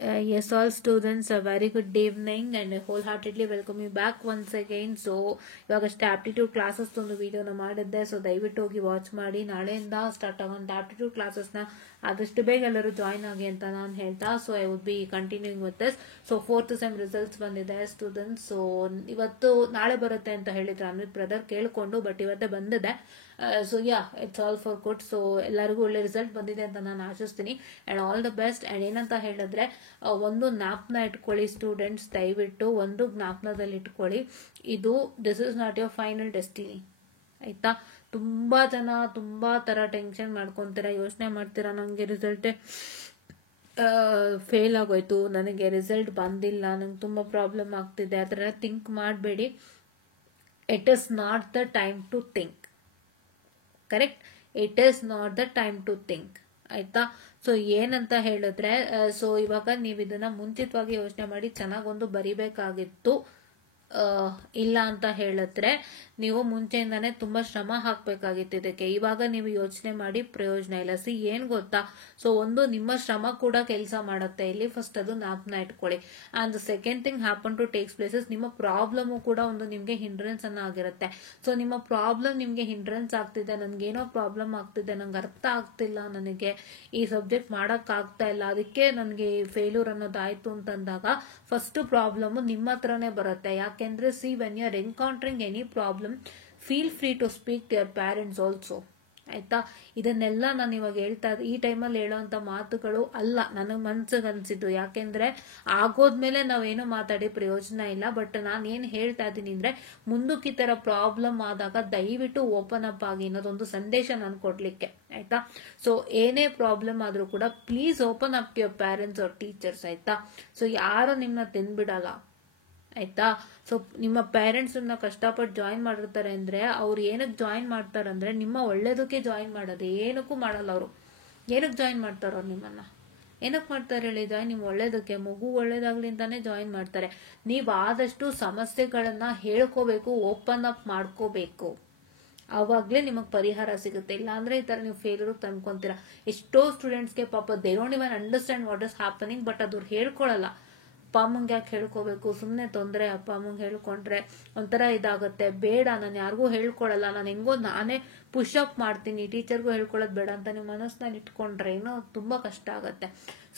Yes, all students, a very good evening and I wholeheartedly welcome you back once again. So, ಇವಾಗಷ್ಟೇ aptitude classes ಒಂದು ವಿಡಿಯೋನ ಮಾಡಿದ್ದೆ. So ದಯವಿಟ್ಟು ಹೋಗಿ watch ಮಾಡಿ. ನಾಳೆಯಿಂದ ಸ್ಟಾರ್ಟ್ ಆಗೋಂಥ ಆಪ್ಟಿಟ್ಯೂಡ್ ಕ್ಲಾಸಸ್ನ ಆದಷ್ಟು ಬೇಗ ಎಲ್ಲರೂ ಜಾಯಿನ್ ಆಗಿ ಅಂತ ನಾನು ಹೇಳ್ತಾ. So I would be continuing with this. So 4th sem results ಬಂದಿದೆ ಸ್ಟೂಡೆಂಟ್ಸ್. ಸೊ ಇವತ್ತು ನಾಳೆ ಬರುತ್ತೆ ಅಂತ ಹೇಳಿದ್ರು ಅನ್ವಿತ್ ಬ್ರದರ್ ಕೇಳ್ಕೊಂಡು, ಬಟ್ ಇವತ್ತೇ ಬಂದಿದೆ. So yeah, it's all for good. So ಎಲ್ಲರಿಗೂ ಒಳ್ಳೆ ರಿಸಲ್ಟ್ ಬಂದಿದೆ ಅಂತ ನಾನು ಆಶಿಸ್ತೀನಿ and all the best. And ಏನಂತ ಹೇಳಿದ್ರೆ, ಒಂದು ಜ್ಞಾಪನ ಇಟ್ಕೊಳ್ಳಿ ಸ್ಟೂಡೆಂಟ್ಸ್, ದಯವಿಟ್ಟು ಒಂದು ಜ್ಞಾಪನದಲ್ಲಿ ಇಟ್ಕೊಳ್ಳಿ, ಇದು this is not your final destiny. ಆಯ್ತಾ? ತುಂಬಾ ಜನ ತುಂಬಾ ತರ ಟೆನ್ಷನ್ ಮಾಡ್ಕೊಂತೀರಾ, ಯೋಚನೆ ಮಾಡ್ತೀರಾ, ನನಗೆ ರಿಸಲ್ಟೇ ಫೇಲ್ ಆಗೋಯ್ತು, ನನಗೆ ರಿಸಲ್ಟ್ ಬಂದಿಲ್ಲ, ನಂಗೆ ತುಂಬಾ ಪ್ರಾಬ್ಲಮ್ ಆಗ್ತಿದೆ, ಆ ಥರ ಥಿಂಕ್ ಮಾಡಬೇಡಿ. It is not the time to think. Correct? It is not the time to think. ಆಯ್ತಾ? ಸೊ ಏನಂತ ಹೇಳಿದ್ರೆ, ಸೊ ಇವಾಗ ನೀವು ಇದನ್ನ ಮುಂಚಿತವಾಗಿ ಯೋಚನೆ ಮಾಡಿ ಚೆನ್ನಾಗೊಂದು ಬರಿಬೇಕಾಗಿತ್ತು. ಇಲ್ಲ ಅಂತ ಹೇಳಿದ್ರೆ ನೀವು ಮುಂಚೆಯಿಂದಾನೆ ತುಂಬಾ ಶ್ರಮ ಹಾಕ್ಬೇಕಾಗಿತ್ತು ಇದಕ್ಕೆ. ಇವಾಗ ನೀವು ಯೋಚನೆ ಮಾಡಿ ಪ್ರಯೋಜನ ಇಲ್ಲ. ಏನ್ ಗೊತ್ತಾ, ಸೊ ಒಂದು ನಿಮ್ಮ ಶ್ರಮ ಕೂಡ ಕೆಲಸ ಮಾಡುತ್ತೆ ಇಲ್ಲಿ, ಫಸ್ಟ್ ಅದು ಜ್ಞಾಪನ ಇಟ್ಕೊಳ್ಳಿ. And the second thing happen to takes places, ನಿಮ್ಮ ಪ್ರಾಬ್ಲಮ್ ಕೂಡ ಒಂದು ನಿಮ್ಗೆ ಹಿಂಡ್ರೆನ್ಸ್ ಅನ್ನ ಆಗಿರುತ್ತೆ. ಸೊ ನಿಮ್ಮ ಪ್ರಾಬ್ಲಮ್ ನಿಮ್ಗೆ ಹಿಂಡ್ರೆನ್ಸ್ ಆಗ್ತಿದೆ, ನನ್ಗೇನೋ ಪ್ರಾಬ್ಲಮ್ ಆಗ್ತಿದೆ, ನಂಗೆ ಅರ್ಥ ಆಗ್ತಿಲ್ಲ, ನನಗೆ ಈ ಸಬ್ಜೆಕ್ಟ್ ಮಾಡಕ್ ಆಗ್ತಾ ಇಲ್ಲ, ಅದಕ್ಕೆ ನನಗೆ ಫೇಲ್ಯೂರ್ ಅನ್ನೋದಾಯ್ತು ಅಂತಂದಾಗ ಫಸ್ಟ್ ಪ್ರಾಬ್ಲಮ್ ನಿಮ್ಮ ಹತ್ರನೇ ಬರುತ್ತೆ. ಯಾಕೆಂದ್ರೆ see, when you are encountering any problem, feel free to speak to your parents also. ಆಯ್ತಾ? ಇದನ್ನೆಲ್ಲ ನಾನು ಇವಾಗ ಹೇಳ್ತಾ ಈ ಟೈಮಲ್ಲಿ ಹೇಳೋಂಥ ಮಾತುಗಳು ಅಲ್ಲ, ನನಗೆ ಮನ್ಸಿಗೆ ಅನ್ಸಿದ್ದು. ಯಾಕೆಂದ್ರೆ ಆಗೋದ್ಮೇಲೆ ನಾವೇನು ಮಾತಾಡಿ ಪ್ರಯೋಜನ ಇಲ್ಲ. ಬಟ್ ನಾನು ಏನ್ ಹೇಳ್ತಾ ಇದ್ದೀನಿ ಅಂದ್ರೆ, ಮುಂದಕ್ಕೆ ಈ ತರ ಪ್ರಾಬ್ಲಮ್ ಆದಾಗ ದಯವಿಟ್ಟು ಓಪನ್ ಅಪ್ ಆಗಿ, ಅನ್ನೋದೊಂದು ಸಂದೇಶ ನಾನು ಕೊಡ್ಲಿಕ್ಕೆ. ಆಯ್ತಾ? ಸೊ ಏನೇ ಪ್ರಾಬ್ಲಮ್ ಆದ್ರೂ ಕೂಡ please open up to your parents or teachers. ಆಯ್ತಾ? ಸೊ ಯಾರು ನಿಮ್ನ ತಿನ್ಬಿಡಲ್ಲ. ಆಯ್ತಾ? ಸೊ ನಿಮ್ಮ ಪೇರೆಂಟ್ಸ್ ಕಷ್ಟಪಟ್ಟು ಜಾಯಿನ್ ಮಾಡಿರ್ತಾರೆ ಅಂದ್ರೆ, ಅವ್ರು ಏನಕ್ಕೆ ಜಾಯಿನ್ ಮಾಡ್ತಾರೆ ಅಂದ್ರೆ ನಿಮ್ಮ ಒಳ್ಳೇದಕ್ಕೆ ಜಾಯಿನ್ ಮಾಡೋದು, ಏನಕ್ಕೂ ಮಾಡಲ್ಲ ಅವರು. ಏನಕ್ಕೆ ಜಾಯಿನ್ ಮಾಡ್ತಾರ ಅವ್ರು ನಿಮ್ಮನ್ನ? ಏನಕ್ಕೆ ಮಾಡ್ತಾರೆ ಹೇಳಿ ಜಾಯಿನ್? ನಿಮ್ ಒಳ್ಳೇದಕ್ಕೆ, ಮಗು ಒಳ್ಳೇದಾಗ್ಲಿ ಅಂತಾನೆ ಜಾಯಿನ್ ಮಾಡ್ತಾರೆ. ನೀವ್ ಆದಷ್ಟು ಸಮಸ್ಯೆಗಳನ್ನ ಹೇಳ್ಕೋಬೇಕು, ಓಪನ್ ಅಪ್ ಮಾಡ್ಕೋಬೇಕು, ಅವಾಗ್ಲೇ ನಿಮಗ್ ಪರಿಹಾರ ಸಿಗುತ್ತೆ. ಇಲ್ಲಾಂದ್ರೆ ಈ ತರ ನೀವು ಫೇಲ್ಯೂರ್ ತಂದ್ಕೊಂತೀರಾ. ಎಷ್ಟೋ ಸ್ಟೂಡೆಂಟ್ಸ್ಗೆ ಪಾಪ they don't even understand what is happening, but ಅದು ಹೇಳ್ಕೊಳಲ್ಲ. ಅಪ್ಪ ಅಮ್ಮಂಗೆ ಯಾಕೆ ಹೇಳ್ಕೋಬೇಕು, ಸುಮ್ಮನೆ ತೊಂದರೆ, ಅಪ್ಪ ಅಮ್ಮಂಗೆ ಹೇಳ್ಕೊಂಡ್ರೆ ಒಂಥರ ಇದಾಗುತ್ತೆ, ಬೇಡ, ನಾನು ಯಾರಿಗೂ ಹೇಳ್ಕೊಳಲ್ಲ, ನಾನು ಹೆಂಗೋ ನಾನೇ ಪುಷ್ ಅಪ್ ಮಾಡ್ತೀನಿ, ಟೀಚರ್ಗೂ ಹೇಳ್ಕೊಳ್ಳೋದು ಬೇಡ ಅಂತ ನೀವು ಮನಸ್ಸಿನಲ್ಲಿ ಇಟ್ಕೊಂಡ್ರೆ ಏನೋ ತುಂಬಾ ಕಷ್ಟ ಆಗುತ್ತೆ.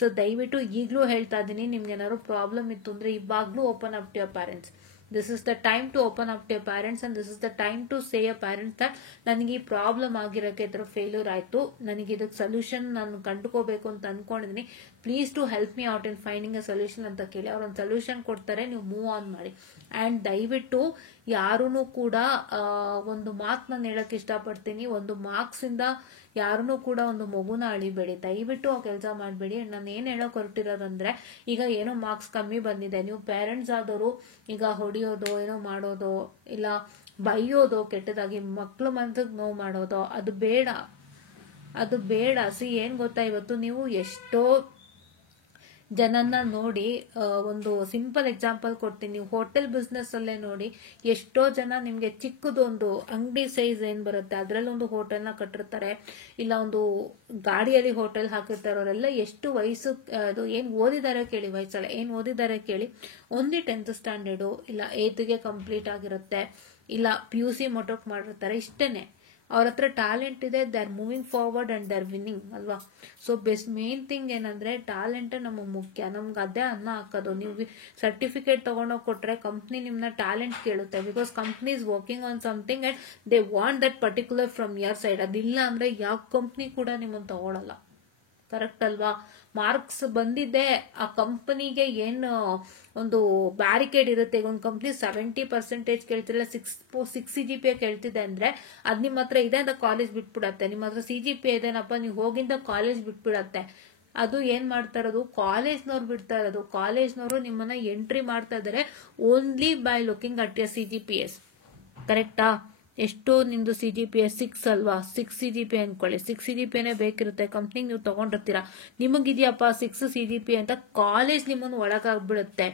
ಸೊ ದಯವಿಟ್ಟು ಈಗಲೂ ಹೇಳ್ತಾ ಇದ್ದೀನಿ, ನಿಮ್ಗೆ ಏನಾದ್ರು ಪ್ರಾಬ್ಲಮ್ ಇತ್ತು ಅಂದ್ರೆ ಇವಾಗ್ಲೂ open up to your parents. This is the time to open up to your parents and this is the time to say your parents that ನನಗೆ ಈ ಪ್ರಾಬ್ಲಮ್ ಆಗಿರೋಕೆ ಈ ಥರ ಫೇಲ್ಯೂರ್ ಆಯ್ತು, ನನಗೆ ಇದಕ್ಕೆ ಸೊಲ್ಯೂಷನ್ ನಾನು ಕಂಡುಕೋಬೇಕು ಅಂತ ಅನ್ಕೊಂಡಿದ್ದೀನಿ, please to help me out in finding a solution ಅಂತ ಕೇಳಿ. ಅವ್ರು ಒಂದು ಸೊಲ್ಯೂಷನ್ ಕೊಡ್ತಾರೆ, ನೀವು ಮೂವ್ ಆನ್ ಮಾಡಿ. ಅಂಡ್ ದಯವಿಟ್ಟು ಯಾರೂ ಕೂಡ ಒಂದು ಮಾತು ನಾನು ಹೇಳಕ್ ಇಷ್ಟಪಡ್ತೀನಿ, ಒಂದು ಮಾರ್ಕ್ಸ್ ಇಂದ ಯಾರನ್ನೂ ಕೂಡ ಒಂದು ಮಗುನ ಅಳಿಬೇಡಿ, ದಯವಿಟ್ಟು ಆ ಕೆಲಸ ಮಾಡಬೇಡಿ. ನಾನು ಏನ್ ಹೇಳಕ್ ಹೊರಟಿರೋದಂದ್ರೆ, ಈಗ ಏನೋ ಮಾರ್ಕ್ಸ್ ಕಮ್ಮಿ ಬಂದಿದೆ, ನೀವು ಪೇರೆಂಟ್ಸ್ ಆದವರು ಈಗ ಹೊಡಿಯೋದು, ಏನೋ ಮಾಡೋದು, ಇಲ್ಲ ಬೈಯೋದು, ಕೆಟ್ಟದಾಗಿ ಮಕ್ಳು ಮನ್ಸಿಗೆ ನೋವು ಮಾಡೋದು, ಅದು ಬೇಡ, ಅದು ಬೇಡ. ಏನ್ ಗೊತ್ತಾ, ಇವತ್ತು ನೀವು ಎಷ್ಟೋ ಜನನ್ನ ನೋಡಿ, ಒಂದು ಸಿಂಪಲ್ ಎಕ್ಸಾಂಪಲ್ ಕೊಡ್ತೀನಿ, ನೀವು ಹೋಟೆಲ್ ಬಿಸ್ನೆಸ್ ಅಲ್ಲೇ ನೋಡಿ, ಎಷ್ಟೋ ಜನ ನಿಮ್ಗೆ ಚಿಕ್ಕದೊಂದು ಅಂಗಡಿ ಸೈಜ್ ಏನ್ ಬರುತ್ತೆ ಅದ್ರಲ್ಲಿ ಒಂದು ಹೋಟೆಲ್ನ ಕಟ್ಟಿರ್ತಾರೆ, ಇಲ್ಲ ಒಂದು ಗಾಡಿಯಲ್ಲಿ ಹೋಟೆಲ್ ಹಾಕಿರ್ತಾರೆ. ಅವರೆಲ್ಲ ಎಷ್ಟು ವಯಸ್ಸು, ಅದು ಏನ್ ಓದಿದ್ದಾರೆ ಕೇಳಿ, ವಯಸ್ಸಲ್ಲ ಏನ್ ಓದಿದ್ದಾರೆ ಕೇಳಿ, ಓನ್ಲಿ 10th ಸ್ಟ್ಯಾಂಡರ್ಡ್ ಇಲ್ಲ 8th ಕಂಪ್ಲೀಟ್ ಆಗಿರುತ್ತೆ, ಇಲ್ಲ PUC ಮೊಟಕ್ ಮಾಡಿರ್ತಾರೆ, ಇಷ್ಟೇನೆ. ಅವ್ರ ಹತ್ರ ಟ್ಯಾಲೆಂಟ್ ಇದೆ, they are moving forward and they are winning ಅಲ್ವಾ? ಸೊ ಮೇನ್ ಥಿಂಗ್ ಏನಂದ್ರೆ, ಟ್ಯಾಲೆಂಟ್ ನಮಗೆ ಮುಖ್ಯ, ನಮ್ಗೆ ಅದೇ ಅನ್ನ ಹಾಕೋದು. ನೀವು ಸರ್ಟಿಫಿಕೇಟ್ ತಗೊಂಡೋಗಿ ಕೊಟ್ರೆ ಕಂಪ್ನಿ ನಿಮ್ನ ಟ್ಯಾಲೆಂಟ್ ಕೇಳುತ್ತೆ, because company is working on something and they want that particular from your side. ಅದಿಲ್ಲ ಅಂದ್ರೆ ಯಾವ ಕಂಪ್ನಿ ಕೂಡ ನಿಮ್ಮನ್ನು ತಗೊಳಲ್ಲ. ಕರೆಕ್ಟ್ ಅಲ್ವಾ? ಮಾರ್ಕ್ಸ್ ಬಂದಿದೆ, ಆ ಕಂಪನಿಗೆ ಏನು ಒಂದು ಬ್ಯಾರಿಕೇಡ್ ಇರುತ್ತೆ. ಈಗ ಒಂದು ಕಂಪ್ನಿ 70% ಕೇಳ್ತಿರಲ್ಲ, 6 CGPA ಕೇಳ್ತಿದೆ ಅಂದ್ರೆ ಅದ್ ನಿಮ್ಮ ಹತ್ರ ಇದೆ ಅಂತ ಕಾಲೇಜ್ ಬಿಟ್ಬಿಡತ್ತೆ. ನಿಮ್ಮ ಹತ್ರ CGPA ಇದೇನಪ್ಪ, ನೀವು ಹೋಗಿಂದ ಕಾಲೇಜ್ ಬಿಟ್ಬಿಡತ್ತೆ. ಅದು ಏನ್ ಮಾಡ್ತಾ ಇರೋದು, ಕಾಲೇಜ್ನವ್ರು ಬಿಡ್ತಾ ಇರೋದು. ಕಾಲೇಜ್ನವರು ನಿಮ್ಮನ್ನ ಎಂಟ್ರಿ ಮಾಡ್ತಾ ಇದಾರೆ only by looking at your CGPAs. ಕರೆಕ್ಟಾ? ಎಷ್ಟು ನಿಮ್ದು CGPA 6 ಅಲ್ವಾ? 6 CGPA ಅನ್ಕೊಳ್ಳಿ, 6 CGPAನೇ ಬೇಕಿರುತ್ತೆ, ಕಂಪ್ನಿಗೆ ನೀವು ತಗೊಂಡಿರ್ತೀರಾ, ನಿಮಗಿದೆಯಪ್ಪ 6 CGPA ಅಂತ ಕಾಲೇಜ್ ನಿಮ್ಮನ್ನು ಒಳಗಾಗ್ಬಿಡುತ್ತೆ.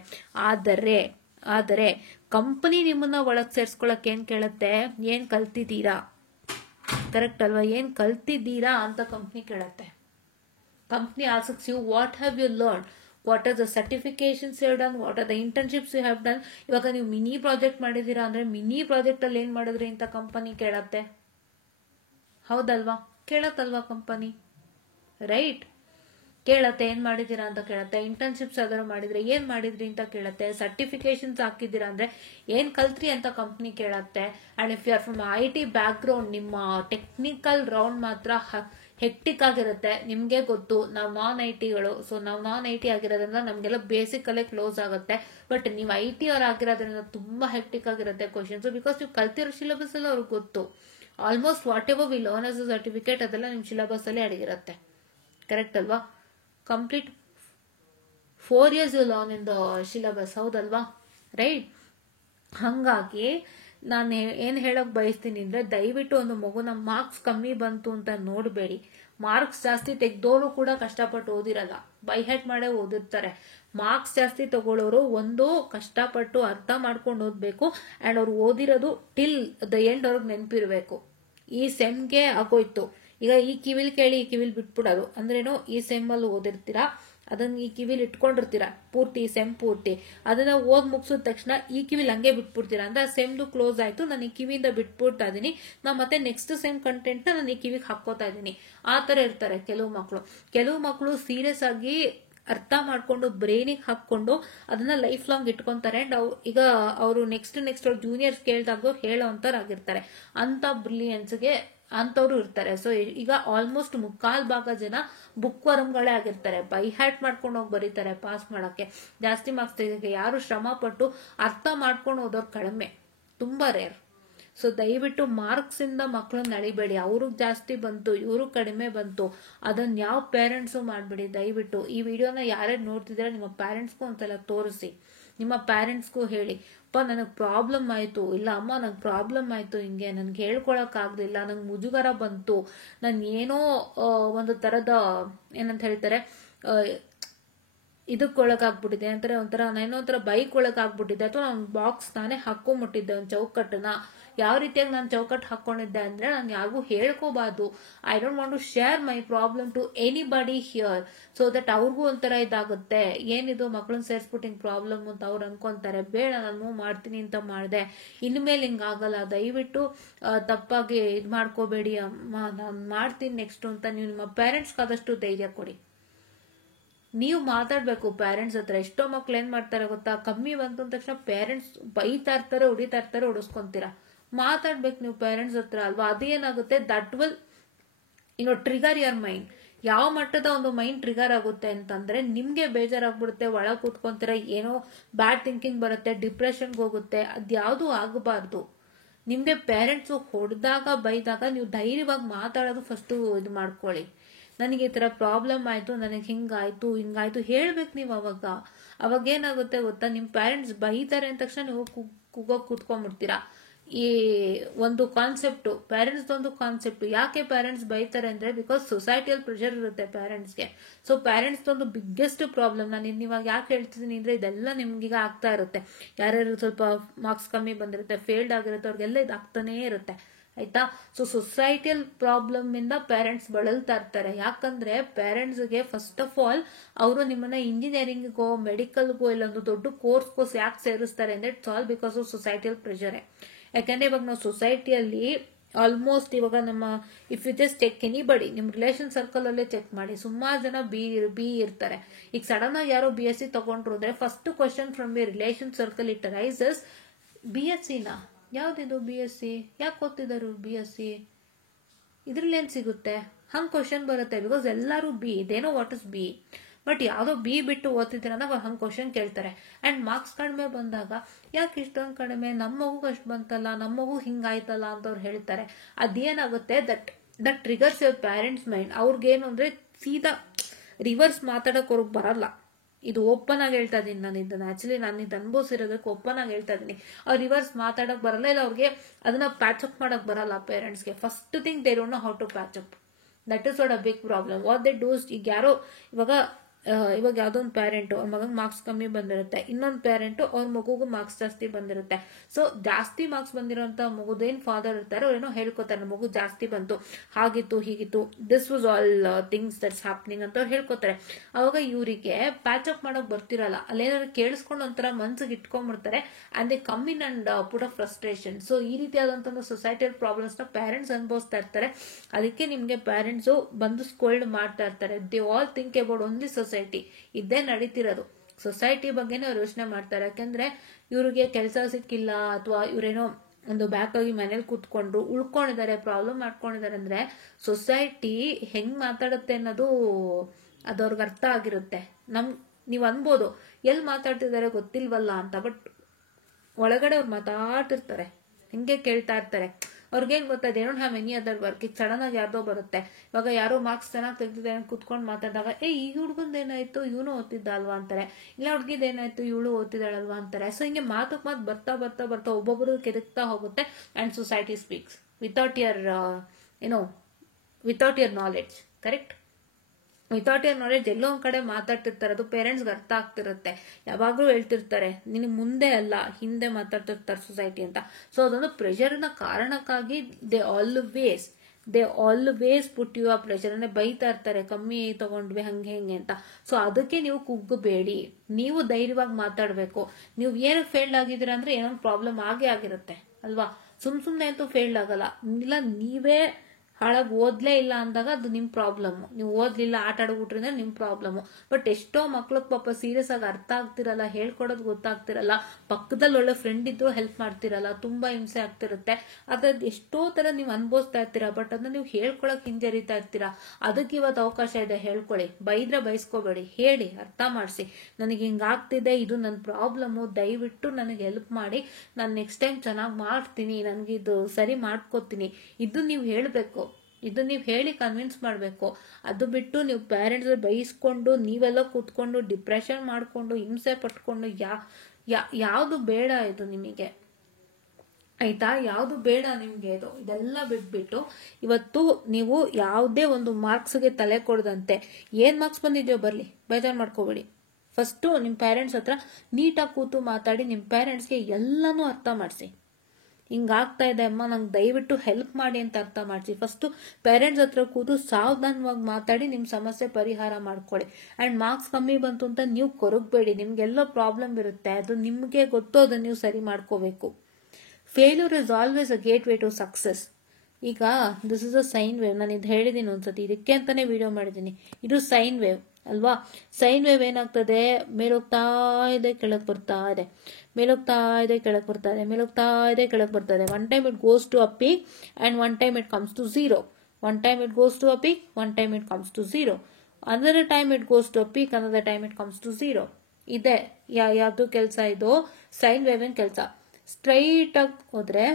ಆದರೆ ಕಂಪನಿ ನಿಮ್ಮನ್ನ ಒಳಗ್ ಸೇರ್ಸ್ಕೊಳಕ್ ಏನ್ ಕೇಳುತ್ತೆ, ಏನ್ ಕಲ್ತಿದ್ದೀರಾ? ಕರೆಕ್ಟ್ ಅಲ್ವಾ? ಏನ್ ಕಲ್ತಿದ್ದೀರಾ ಅಂತ ಕಂಪ್ನಿ ಕೇಳುತ್ತೆ. Company asks you what have you learned, what are the certifications you have done, what are the internships you have done. ಇವಾಗ ನೀವು ಮಿನಿ ಪ್ರಾಜೆಕ್ಟ್ ಮಾಡಿದೀರಾ ಅಂದ್ರೆ ಮಿನಿ ಪ್ರಾಜೆಕ್ಟ್ ಅಲ್ಲಿ ಏನ್ ಮಾಡಿದ್ರಿ ಅಂತ ಕಂಪನಿ ಕೇಳತ್ತೆ, ಹೌದಲ್ವಾ? ಕೇಳತ್ತಲ್ವಾ ಕಂಪನಿ, ರೈಟ್? ಕೇಳತ್ತೆ ಏನ್ ಮಾಡಿದೀರಾ ಅಂತ ಕೇಳತ್ತೆ. ಇಂಟರ್ನ್ಶಿಪ್ಸ್ ಯಾವ್ದಾರು ಮಾಡಿದ್ರೆ ಏನ್ ಮಾಡಿದ್ರಿ ಅಂತ ಕೇಳತ್ತೆ. ಸರ್ಟಿಫಿಕೇಶನ್ಸ್ ಹಾಕಿದೀರಾ ಅಂದ್ರೆ ಏನ್ ಕಲ್ತ್ರಿ ಅಂತ ಕಂಪ್ನಿ ಕೇಳತ್ತೆ. And if you are from IT background, ನಿಮ್ಮ ಟೆಕ್ನಿಕಲ್ ರೌಂಡ್ ಮಾತ್ರ ಹೆಕ್ಟಿಕ್ ಆಗಿರುತ್ತೆ. ನಿಮ್ಗೆ ಗೊತ್ತು, ನಾವು ನಾನ್ IT ಗಳು, ಸೊ ನಾವು ನಾನ್ IT ಆಗಿರೋದ್ರಿಂದ ನಮ್ಗೆಲ್ಲ ಬೇಸಿಕ್ ಅಲ್ಲೇ ಕ್ಲೋಸ್ ಆಗುತ್ತೆ. ಬಟ್ ನೀವು IT ಅವ್ರು ಆಗಿರೋದ್ರಿಂದ ತುಂಬಾ ಹೆಕ್ಟಿಕ್ ಆಗಿರುತ್ತೆ ಕ್ವಶನ್ಸ್, ಬಿಕಾಸ್ ನೀವು ಕಲ್ತಿರೋ ಸಿಲೆಬಸ್ ಎಲ್ಲ ಅವ್ರಿಗೆ ಗೊತ್ತು. Almost whatever we learn as a certificate ಅದೆಲ್ಲ ನಿಮ್ ಸಿಲೆಬಸ್ ಅಲ್ಲಿ ಅಡಗಿರುತ್ತೆ, ಕರೆಕ್ಟ್ ಅಲ್ವಾ? Complete 4 years you learn in the syllabus, ಹೌದಲ್ವಾ? ರೈಟ್? ಹಂಗಾಗಿ ನಾನು ಏನ್ ಹೇಳಕ್ ಬಯಸ್ತೀನಿ ಅಂದ್ರೆ, ದಯವಿಟ್ಟು ಒಂದು ಮಗುನ ಮಾರ್ಕ್ಸ್ ಕಮ್ಮಿ ಬಂತು ಅಂತ ನೋಡಬೇಡಿ. ಮಾರ್ಕ್ಸ್ ಜಾಸ್ತಿ ತೆಗ್ದೋರು ಕೂಡ ಕಷ್ಟಪಟ್ಟು ಓದಿರಲ್ಲ, ಬೈ ಹೆಡ್ ಮಾಡೇ ಓದಿರ್ತಾರೆ. ಮಾರ್ಕ್ಸ್ ಜಾಸ್ತಿ ತಗೊಳ್ಳೋರು ಒಂದು ಕಷ್ಟಪಟ್ಟು ಅರ್ಥ ಮಾಡ್ಕೊಂಡು ಓದ್ಬೇಕು. ಅಂಡ್ ಅವ್ರು ಓದಿರೋದು ಟಿಲ್ ದ ಎಂಡ್ ಅವ್ರಿಗೆ ನೆನಪಿರ್ಬೇಕು. ಈ ಸೆಮ್ಗೆ ಆಗೋಯ್ತು, ಈಗ ಈ ಕಿವಿಲ್ ಕೇಳಿ ಈ ಕಿವಿಲ್ ಬಿಟ್ಬಿಡೋದು ಅಂದ್ರೇನು, ಈ ಸೆಮ್ ಅಲ್ಲಿ ಓದಿರ್ತೀರಾ, ಅದನ್ನ ಈ ಕಿವಿಲ್ ಇಟ್ಕೊಂಡಿರ್ತೀರಾ ಪೂರ್ತಿ ಸೆಮ್ ಪೂರ್ತಿ, ಅದನ್ನ ಓದ್ ಮುಗಿಸಿದ ತಕ್ಷಣ ಈ ಕಿವಿಲ್ ಹಂಗೆ ಬಿಟ್ಬಿಡ್ತೀರಾ. ಅಂದ್ರೆ ಸೆಮ್ದು ಕ್ಲೋಸ್ ಆಯ್ತು, ನಾನು ಈ ಕಿವಿಯಿಂದ ಬಿಟ್ಬಿಡ್ತಾ ಇದೀನಿ, ನಾ ಮತ್ತೆ ನೆಕ್ಸ್ಟ್ ಸೆಮ್ ಕಂಟೆಂಟ್ ನ ನಾನು ಈ ಕಿವಿಗೆ ಹಾಕೋತಾ ಇದೀನಿ. ಆ ತರ ಇರ್ತಾರೆ ಕೆಲವು ಮಕ್ಕಳು ಸೀರಿಯಸ್ ಆಗಿ ಅರ್ಥ ಮಾಡ್ಕೊಂಡು ಬ್ರೈನಿಗೆ ಹಾಕೊಂಡು ಅದನ್ನ ಲೈಫ್ ಲಾಂಗ್ ಇಟ್ಕೊಂತಾರೆ. ಅಂಡ್ ಈಗ ಅವರು ನೆಕ್ಸ್ಟ್ ಅವ್ರು ಜೂನಿಯರ್ಸ್ ಕೇಳಿದಾಗ ಹೇಳೋ ಅಂತವ್ರಾಗಿರ್ತಾರೆ. ಅಂತ ಬ್ರಿಲಿಯನ್ಸ್ಗೆ ಅಂತವ್ರು ಇರ್ತಾರೆ. ಸೊ ಈಗ ಆಲ್ಮೋಸ್ಟ್ 3/4 ಜನ ಬುಕ್ ವರ್ಮ್ಗಳೇ ಆಗಿರ್ತಾರೆ. ಬೈ ಹ್ಯಾಟ್ ಮಾಡ್ಕೊಂಡು ಹೋಗಿ ಬರೀತಾರೆ ಪಾಸ್ ಮಾಡಕ್ಕೆ, ಜಾಸ್ತಿ ಮಾರ್ಕ್ಸ್ ತೆಗೆದಕ್ಕೆ. ಯಾರು ಶ್ರಮ ಪಟ್ಟು ಅರ್ಥ ಮಾಡ್ಕೊಂಡು ಹೋದವ್ರು ಕಡಿಮೆ, ತುಂಬಾ ರೇರ್. ಸೊ ದಯವಿಟ್ಟು ಮಾರ್ಕ್ಸ್ ಇಂದ ಮಕ್ಕಳನ್ನ ಅಳಿಬೇಡಿ. ಅವ್ರಿಗೆ ಜಾಸ್ತಿ ಬಂತು, ಇವರು ಕಡಿಮೆ ಬಂತು, ಅದನ್ನ ಯಾವ ಪೇರೆಂಟ್ಸು ಮಾಡ್ಬೇಡಿ. ದಯವಿಟ್ಟು ಈ ವಿಡಿಯೋನ ಯಾರ್ಯಾರು ನೋಡ್ತಿದ್ರೆ ನಿಮ್ಮ ಪೇರೆಂಟ್ಸ್ಗೂ ಒಂದ್ಸಲ ತೋರಿಸಿ, ನಿಮ್ಮ ಪೇರೆಂಟ್ಸ್ಗೂ ಹೇಳಿ, ಅಪ್ಪ ನನಗೆ ಪ್ರಾಬ್ಲಮ್ ಆಯ್ತು, ಇಲ್ಲ ಅಮ್ಮ ನಂಗೆ ಪ್ರಾಬ್ಲಮ್ ಆಯ್ತು, ಹಿಂಗೆ ನನ್ಗೆ ಹೇಳ್ಕೊಳಕ್ ಆಗ್ಲಿಲ್ಲ, ನಂಗೆ ಮುಜುಗರ ಬಂತು, ನಾನು ಏನೋ ಒಂದು ತರದ ಏನಂತ ಹೇಳ್ತಾರೆ ಇದಕ್ಕೆ ಒಳಗಾಗ್ಬಿಟ್ಟಿದೆ ಅಂತಾರೆ, ಏನೋ ಒಂಥರ ಬೈಕ್ ಒಳಗಾಗ್ಬಿಟ್ಟಿದೆ, ಅಥವಾ ನಾನು ಬಾಕ್ಸ್ ನಾನೇ ಹಾಕೊಂಡ್ಬಿಟ್ಟಿದ್ದೆ ಒಂದು ಚೌಕಟ್ಟನ್ನ. ಯಾವ ರೀತಿಯಾಗಿ ನಾನು ಚೌಕಟ್ಟು ಹಾಕೊಂಡಿದ್ದೆ ಅಂದ್ರೆ, ನಾನು ಯಾರಿಗೂ ಹೇಳ್ಕೋಬಾರ್ದು. I don't want to share my problem to anybody here, so that ಅವ್ರಿಗೂ ಒಂಥರ ಇದಾಗುತ್ತೆ, ಏನಿದು ಮಕ್ಕಳನ್ನ ಸೇರಿಸ್ಬಿಟ್ಟು ಹಿಂಗ್ ಪ್ರಾಬ್ಲಮ್ ಅಂತ ಅವ್ರು ಅನ್ಕೊಂತಾರೆ. ಬೇಡ, ನಾನು ಮಾಡ್ತೀನಿ ಅಂತ ಮಾಡಿದೆ, ಇನ್ಮೇಲೆ ಹಿಂಗಾಗಲ್ಲ, ದಯವಿಟ್ಟು ತಪ್ಪಾಗಿ ಇದು ಮಾಡ್ಕೋಬೇಡಿ ಅಮ್ಮ, ನಾನು ಮಾಡ್ತೀನಿ ನೆಕ್ಸ್ಟ್ ಅಂತ ನೀವು ನಿಮ್ಮ ಪೇರೆಂಟ್ಸ್ಗೆ ಆದಷ್ಟು ಧೈರ್ಯ ಕೊಡಿ. ನೀವು ಮಾತಾಡ್ಬೇಕು ಪೇರೆಂಟ್ಸ್ ಹತ್ರ. ಎಷ್ಟೋ ಮಕ್ಳು ಏನ್ ಮಾಡ್ತಾರೆ ಗೊತ್ತಾ, ಕಮ್ಮಿ ಬಂತು ಅಂದ ತಕ್ಷಣ ಪೇರೆಂಟ್ಸ್ ಬೈತಾ ಇರ್ತಾರೆ, ಹೊಡಿತಾ ಇರ್ತಾರೆ, ಹೊಡಿಸ್ಕೊಂತೀರಾ. ಮಾತಾಡ್ಬೇಕು ನೀವು ಪೇರೆಂಟ್ಸ್ ಹತ್ರ ಅಲ್ವಾ. ಅದೇನಾಗುತ್ತೆ, that will trigger your mind. ಯಾವ ಮಟ್ಟದ ಒಂದು ಮೈಂಡ್ ಟ್ರಿಗರ್ ಆಗುತ್ತೆ ಅಂತಂದ್ರೆ, ನಿಮ್ಗೆ ಬೇಜಾರಾಗ್ಬಿಡುತ್ತೆ, ಒಳ ಕೂತ್ಕೊಂತೀರ, ಏನೋ ಬ್ಯಾಡ್ ಥಿಂಕಿಂಗ್ ಬರುತ್ತೆ, ಡಿಪ್ರೆಷನ್ಗೆ ಹೋಗುತ್ತೆ. ಅದ್ಯಾವುದು ಆಗಬಾರ್ದು. ನಿಮ್ಗೆ ಪೇರೆಂಟ್ಸ್ ಹೊಡೆದಾಗ ಬೈದಾಗ ನೀವು ಧೈರ್ಯವಾಗಿ ಮಾತಾಡೋದು ಫಸ್ಟ್ ಇದು ಮಾಡ್ಕೊಳ್ಳಿ. ನನಗೆ ಈ ತರ ಪ್ರಾಬ್ಲಮ್ ಆಯ್ತು, ನನಗೆ ಹಿಂಗಾಯ್ತು ಹೇಳ್ಬೇಕು ನೀವು. ಅವಾಗ ಏನಾಗುತ್ತೆ ಗೊತ್ತಾ, ನಿಮ್ ಪೇರೆಂಟ್ಸ್ ಬೈತಾರೆ ಅಂದ ತಕ್ಷಣ ನೀವು ಕೂಗೋಗ್ ಕೂತ್ಕೊಂಡ್ಬಿಡ್ತೀರಾ. ಈ ಒಂದು ಕಾನ್ಸೆಪ್ಟ್, ಪೇರೆಂಟ್ಸ್ ಒಂದು ಕಾನ್ಸೆಪ್ಟ್. ಯಾಕೆ ಪೇರೆಂಟ್ಸ್ ಬೈತಾರೆ ಅಂದ್ರೆ, ಬಿಕಾಸ್ ಸೊಸೈಟಿಯಲ್ಲಿ ಪ್ರೆಷರ್ ಇರುತ್ತೆ ಪೇರೆಂಟ್ಸ್ಗೆ. ಸೊ ಪೇರೆಂಟ್ಸ್ ಒಂದು ಬಿಗ್ಗೆಸ್ಟ್ ಪ್ರಾಬ್ಲಮ್. ನಾನು ಇವಾಗ ಯಾಕೆ ಹೇಳ್ತಿದ್ದೀನಿ ಅಂದ್ರೆ, ಇದೆಲ್ಲ ನಿಮ್ಗೀಗ ಆಗ್ತಾ ಇರುತ್ತೆ. ಯಾರ್ಯಾರು ಸ್ವಲ್ಪ ಮಾರ್ಕ್ಸ್ ಕಮ್ಮಿ ಬಂದಿರುತ್ತೆ, ಫೇಲ್ಡ್ ಆಗಿರುತ್ತೆ, ಅವ್ರಿಗೆಲ್ಲ ಇದು ಆಗ್ತಾನೇ ಇರುತ್ತೆ, ಆಯ್ತಾ. ಸೊ ಸೊಸೈಟಿಯಲ್ ಪ್ರಾಬ್ಲಮ್ ಇಂದ ಪೇರೆಂಟ್ಸ್ ಬಳಲ್ತಾ ಇರ್ತಾರೆ. ಯಾಕಂದ್ರೆ ಪೇರೆಂಟ್ಸ್ಗೆ ಫಸ್ಟ್ ಆಫ್ ಆಲ್ ಅವರು ನಿಮ್ಮನ್ನ ಇಂಜಿನಿಯರಿಂಗ್ಗೋ ಮೆಡಿಕಲ್ಗೋ ಇಲ್ಲ ಒಂದು ದೊಡ್ಡ ಕೋರ್ಸ್ಗೋ ಯಾಕೆ ಸೇರಿಸ್ತಾರೆ ಅಂದ್ರೆ, it's all because of societal pressure. ಯಾಕಂದ್ರೆ ಇವಾಗ ನಾವು ಸೊಸೈಟಿಯಲ್ಲಿ ಆಲ್ಮೋಸ್ಟ್ ಇವಾಗ ನಮ್ಮ if you just check anybody, ನಿಮ್ ರಿಲೇಷನ್ ಸರ್ಕಲ್ ಅಲ್ಲೇ ಚೆಕ್ ಮಾಡಿ, ಸುಮಾರು ಜನ ಬಿ ಇರ್ತಾರೆ. ಈಗ ಸಡನ್ ಆಗಿ ಯಾರೋ BSc ತಗೊಂಡ್ರು ಅಂದ್ರೆ first question from your relation circle it rises, BSc ಯಾವ್ದಿದು BSc, ಯಾಕೆ ಓದ್ತಿದಾರು BSc, ಇದ್ರಲ್ಲಿ ಏನ್ ಸಿಗುತ್ತೆ, ಹಂಗ್ ಕ್ವಶನ್ ಬರುತ್ತೆ. ಬಿಕಾಸ್ ಎಲ್ಲರೂ they know what is B. But ಯಾವ್ದೋ ಬಿಟ್ಟು ಓದ್ತಿದ್ದೀರ ಅಂದಾಗ ಹಂಗ್ ಕ್ವಶನ್ ಕೇಳ್ತಾರೆ. ಅಂಡ್ ಮಾರ್ಕ್ಸ್ ಕಡಿಮೆ ಬಂದಾಗ, ಯಾಕೆ ಇಷ್ಟೊಂದು ಕಡಿಮೆ, ನಮ್ಮ ಮಗು ಅಷ್ಟು ಬಂತಲ್ಲ, ನಮ್ಮ ಮಗು ಹಿಂಗಾಯ್ತಲ್ಲ ಅಂತ ಅವ್ರು ಹೇಳ್ತಾರೆ. ಅದೇನಾಗುತ್ತೆ, that triggers your parents mind. ಅವ್ರಿಗೇನು ಅಂದ್ರೆ ಸೀದಾ ರಿವರ್ಸ್ ಮಾತಾಡಕ್ ಅವ್ರಿಗೆ ಬರಲ್ಲ. ಇದು ಓಪನ್ ಆಗಿ ಹೇಳ್ತಾ ಇದೀನಿ ನಾನು, ಇದನ್ನ ಆಕ್ಚುಲಿ ನಾನು ಇದು ಅನುಭವಿಸಿರೋದಕ್ಕೆ ಓಪನ್ ಆಗಿ ಹೇಳ್ತಾ ಇದೀನಿ. ಅವ್ರು ರಿವರ್ಸ್ ಮಾತಾಡಕ್ ಬರಲ್ಲ, ಇಲ್ಲ ಅವ್ರಿಗೆ ಅದನ್ನ ಪ್ಯಾಚಪ್ ಮಾಡಕ್ ಬರಲ್ಲ. ಪೇರೆಂಟ್ಸ್ಗೆ first thing they don't know how to patch up. That is what a big problem. What they does, ಈಗ ಯಾರೋ ಇವಾಗ ಇವಾಗ ಯಾವುದೋ ಒಂದು ಪ್ಯಾರೆಂಟು ಅವ್ರ ಮಗಂಗೆ ಮಾರ್ಕ್ಸ್ ಕಮ್ಮಿ ಬಂದಿರುತ್ತೆ, ಇನ್ನೊಂದು ಪ್ಯಾರೆಂಟು ಅವ್ರ ಮಗುಗೂ ಮಾರ್ಕ್ಸ್ ಜಾಸ್ತಿ ಬಂದಿರುತ್ತೆ. ಸೊ ಜಾಸ್ತಿ ಮಾರ್ಕ್ಸ್ ಬಂದಿರೋಂಥ ಮಗುದೇನು ಫಾದರ್ ಇರ್ತಾರೆ ಅವ್ರೇನೋ ಹೇಳ್ಕೊತಾರೆ, ಮಗು ಜಾಸ್ತಿ ಬಂತು, ಹಾಗಿತ್ತು ಹೀಗಿತ್ತು, this was all things that's happening ಅಂತ ಅವ್ರು ಹೇಳ್ಕೊತಾರೆ. ಅವಾಗ ಇವರಿಗೆ ಪ್ಯಾಚ್ ಅಪ್ ಮಾಡೋಕೆ ಬರ್ತಿರಲ್ಲ, ಅಲ್ಲೇನಾದ್ರು ಕೇಳಿಸ್ಕೊಂಡು ಒಂಥರ ಮನ್ಸಿಗೆ ಇಟ್ಕೊಂಡ್ಬಿಡ್ತಾರೆ and they come in and put a frustration. So ಈ ರೀತಿಯಾದಂಥ ಒಂದು ಸೊಸೈಟಿಯಲ್ ಪ್ರಾಬ್ಲಮ್ಸ್ನ ಪೇರೆಂಟ್ಸ್ ಅನುಭವಿಸ್ತಾ ಇರ್ತಾರೆ. ಅದಕ್ಕೆ ನಿಮಗೆ ಪೇರೆಂಟ್ಸು ಬಂದು ಸ್ಕೋಲ್ಡ್ ಮಾಡ್ತಾ ಇರ್ತಾರೆ. They all think about only society. ಇದೇ ನಡೀತಿರೋದು, ಸೊಸೈಟಿ ಬಗ್ಗೆನೇ ಅವ್ರು ಯೋಚನೆ ಮಾಡ್ತಾರೆ. ಯಾಕಂದ್ರೆ ಇವ್ರಿಗೆ ಕೆಲಸ ಸಿಕ್ಕಿಲ್ಲ ಅಥವಾ ಇವರೇನೋ ಒಂದು ಬ್ಯಾಕ್ ಆಗಿ ಮನೇಲಿ ಕೂತ್ಕೊಂಡು ಉಳ್ಕೊಂಡಿದ್ದಾರೆ, ಪ್ರಾಬ್ಲಮ್ ಮಾಡ್ಕೊಂಡಿದ್ದಾರೆ ಅಂದ್ರೆ ಸೊಸೈಟಿ ಹೆಂಗ್ ಮಾತಾಡುತ್ತೆ ಅನ್ನೋದು ಅದು ಅವ್ರಿಗೆ ಅರ್ಥ ಆಗಿರುತ್ತೆ. ನೀವ್ ಅನ್ಬೋದು ಎಲ್ಲಿ ಮಾತಾಡ್ತಿದ್ದಾರೆ ಗೊತ್ತಿಲ್ವಲ್ಲ ಅಂತ, ಬಟ್ ಒಳಗಡೆ ಅವ್ರು ಮಾತಾಡ್ತಿರ್ತಾರೆ, ಹಿಂಗೆ ಕೇಳ್ತಾ ಇರ್ತಾರೆ. ಅವ್ರಿಗೇನ್ ಗೊತ್ತಾ, they don't have any other work. ಈಗ ಸಡನ್ ಆಗಿ ಯಾರ್ದೋ ಬರುತ್ತೆ, ಇವಾಗ ಯಾರೋ ಮಾರ್ಕ್ಸ್ ಚೆನ್ನಾಗಿ ತೆಗ್ದಿದ್ದಾರೆ ಕುತ್ಕೊಂಡು ಮಾತಾಡಿದಾಗ ಈ ಹುಡುಗಂದೇನಾಯ್ತು, ಇವನು ಓದ್ತಿದ್ದ ಅಲ್ವಾ ಅಂತಾರೆ, ಇಲ್ಲ ಹುಡುಗಿದೇನಾಯ್ತು, ಇವಳು ಓದ್ತಿದ್ದಾಳಲ್ವಾ ಅಂತಾರೆ. ಸೊ ಹಿಂಗೆ ಮಾತು ಬರ್ತಾ ಬರ್ತಾ ಬರ್ತಾ ಒಬ್ಬೊಬ್ರು ಕೆದಕ್ತಾ ಹೋಗುತ್ತೆ. And society speaks without your without your knowledge. Correct, without your knowledge ಎಲ್ಲೋ ಒಂದ್ ಕಡೆ ಮಾತಾಡ್ತಿರ್ತಾರೆ, ಅದು ಪೇರೆಂಟ್ಸ್ಗೆ ಅರ್ಥ ಆಗ್ತಿರುತ್ತೆ. ಯಾವಾಗ್ಲೂ ಹೇಳ್ತಿರ್ತಾರೆ ನಿನಗೆ ಮುಂದೆ ಅಲ್ಲ ಹಿಂದೆ ಮಾತಾಡ್ತಿರ್ತಾರೆ ಸೊಸೈಟಿ ಅಂತ. ಸೊ ಅದೊಂದು ಪ್ರೆಷರ್ನ ಕಾರಣಕ್ಕಾಗಿ ದೇ ಆಲ್ವೇಸ್ ಪುಟ್ ಯು ಆ ಪ್ರೆಷರ್ ಅನ್ನೇ ಬೈತಾ ಇರ್ತಾರೆ, ಕಮ್ಮಿ ತಗೊಂಡ್ವಿ ಹಂಗೆ ಹೆಂಗೆ ಅಂತ. ಸೊ ಅದಕ್ಕೆ ನೀವು ಕುಗ್ಗಬೇಡಿ, ನೀವು ಧೈರ್ಯವಾಗಿ ಮಾತಾಡ್ಬೇಕು. ನೀವು ಏನು ಫೇಲ್ಡ್ ಆಗಿದ್ದೀರಾ ಅಂದ್ರೆ ಏನೋ ಪ್ರಾಬ್ಲಮ್ ಆಗೇ ಆಗಿರುತ್ತೆ ಅಲ್ವಾ. ಸುಮ್ನೆ ಅಂತೂ ಫೇಲ್ಡ್ ಆಗಲ್ಲ. ಇಲ್ಲ ನೀವೇ ಹಾಳಾಗಿ ಓದ್ಲೇ ಇಲ್ಲ ಅಂದಾಗ ಅದು ನಿಮ್ ಪ್ರಾಬ್ಲಮ್. ನೀವು ಓದ್ಲಿಲ್ಲ ಆಟ ಆಡ್ಬಿಟ್ರಿಂದ ನಿಮ್ ಪ್ರಾಬ್ಲಮ್. ಬಟ್ ಎಷ್ಟೋ ಮಕ್ಳಿಗೆ ಪಾಪ ಸೀರಿಯಸ್ ಆಗಿ ಅರ್ಥ ಆಗ್ತಿರಲ್ಲ, ಹೇಳ್ಕೊಡೋದು ಗೊತ್ತಾಗ್ತಿರಲ್ಲ, ಪಕ್ಕದಲ್ಲಿ ಒಳ್ಳೆ ಫ್ರೆಂಡ್ ಇದ್ದು ಹೆಲ್ಪ್ ಮಾಡ್ತಿರಲ್ಲ, ತುಂಬಾ ಹಿಂಸೆ ಆಗ್ತಿರುತ್ತೆ. ಅದ್ರದ್ದು ಎಷ್ಟೋ ತರ ನೀವು ಅನ್ಭವಿಸ್ತಾ ಇರ್ತೀರಾ, ಬಟ್ ಅದನ್ನ ನೀವು ಹೇಳ್ಕೊಳಕ್ ಹಿಂಜರಿತಾ ಇರ್ತೀರಾ. ಅದಕ್ಕೆ ಇವತ್ತು ಅವಕಾಶ ಇದೆ, ಹೇಳ್ಕೊಳ್ಳಿ. ಬೈದ್ರೆ ಬೈಸ್ಕೋಬೇಡಿ, ಹೇಳಿ, ಅರ್ಥ ಮಾಡಿಸಿ, ನನಗೆ ಹಿಂಗಾಗ್ತಿದೆ, ಇದು ನನ್ನ ಪ್ರಾಬ್ಲಮ್, ದಯವಿಟ್ಟು ನನಗೆ ಹೆಲ್ಪ್ ಮಾಡಿ, ನಾನು ನೆಕ್ಸ್ಟ್ ಟೈಮ್ ಚೆನ್ನಾಗಿ ಮಾಡ್ತೀನಿ, ನನಗೆ ಇದು ಸರಿ ಮಾಡ್ಕೋತೀನಿ. ಇದು ನೀವು ಹೇಳ್ಬೇಕು, ಇದು ನೀವು ಹೇಳಿ ಕನ್ವಿನ್ಸ್ ಮಾಡಬೇಕು. ಅದು ಬಿಟ್ಟು ನೀವು ಪೇರೆಂಟ್ಸ್ ಬೈಸ್ಕೊಂಡು ನೀವೆಲ್ಲ ಕೂತ್ಕೊಂಡು ಡಿಪ್ರೆಷನ್ ಮಾಡ್ಕೊಂಡು ಹಿಂಸೆ ಪಟ್ಕೊಂಡು ಯಾವುದು ಬೇಡ ಇದು ನಿಮಗೆ, ಆಯ್ತಾ? ಯಾವುದು ಬೇಡ ನಿಮ್ಗೆ. ಇದೆಲ್ಲ ಬಿಟ್ಬಿಟ್ಟು ಇವತ್ತು ನೀವು ಯಾವುದೇ ಒಂದು ಮಾರ್ಕ್ಸ್ಗೆ ತಲೆ ಕೊಡದಂತೆ, ಏನ್ ಮಾರ್ಕ್ಸ್ ಬಂದಿದ್ಯೋ ಬರ್ಲಿ, ಬೇಜಾರು ಮಾಡ್ಕೋಬೇಡಿ. ಫಸ್ಟು ನಿಮ್ಮ ಪೇರೆಂಟ್ಸ್ ಹತ್ರ ನೀಟಾಗಿ ಕೂತು ಮಾತಾಡಿ, ನಿಮ್ಮ ಪೇರೆಂಟ್ಸ್ಗೆ ಎಲ್ಲಾನು ಅರ್ಥ ಮಾಡಿಸಿ. ಹಿಂಗಾಗ್ತಾ ಇದೆ ಅಮ್ಮ, ನಂಗೆ ದಯವಿಟ್ಟು ಹೆಲ್ಪ್ ಮಾಡಿ ಅಂತ ಅರ್ಥ ಮಾಡಿಸಿ. ಫಸ್ಟು ಪೇರೆಂಟ್ಸ್ ಹತ್ರ ಕೂತು ಸಾವಧಾನವಾಗಿ ಮಾತಾಡಿ ನಿಮ್ಮ ಸಮಸ್ಯೆ ಪರಿಹಾರ ಮಾಡ್ಕೊಳ್ಳಿ. ಅಂಡ್ ಮಾರ್ಕ್ಸ್ ಕಮ್ಮಿ ಬಂತು ಅಂತ ನೀವು ಕೊರಗಬೇಡಿ, ನಿಮ್ಗೆಲ್ಲೋ ಪ್ರಾಬ್ಲಮ್ ಇರುತ್ತೆ, ಅದು ನಿಮ್ಗೆ ಗೊತ್ತು, ಅದನ್ನ ನೀವು ಸರಿ ಮಾಡ್ಕೋಬೇಕು. Failure is always a gateway to success. ಈಗ this is a sine wave, ನಾನು ಇದು ಹೇಳಿದ್ದೀನಿ ಒಂದ್ಸತಿ, ಇದಕ್ಕೆ ಅಂತಾನೆ ವಿಡಿಯೋ ಮಾಡಿದ್ದೀನಿ. ಇದು ಸೈನ್ ವೇವ್ ಅಲ್ವಾ. ಸೈನ್ ವೇವ್ ಏನಾಗ್ತದೆ, ಮೇಲೋಗ್ತಾ ಇದೆ, ಕೆಳಗೆ ಬರ್ತಾ ಇದೆ, ಮೇಲೋಗ್ತಾ ಇದೆ, ಕೆಳಗೆ ಬರ್ತಾ ಇದೆ, ಮೇಲೋಗ್ತಾ ಇದೆ, ಕೆಳಗೆ ಬರ್ತಾ ಇದೆ. One time it goes to a peak and one time it comes to zero. One time it goes to a peak, one time it comes to zero. Another time it goes to a peak, another time it comes to zero. ಇದೆ ಯಾವ್ದು ಕೆಲಸ, ಇದು sine wave ಕೆಲಸ. Straight ಆಗಿ ಹೋದ್ರೆ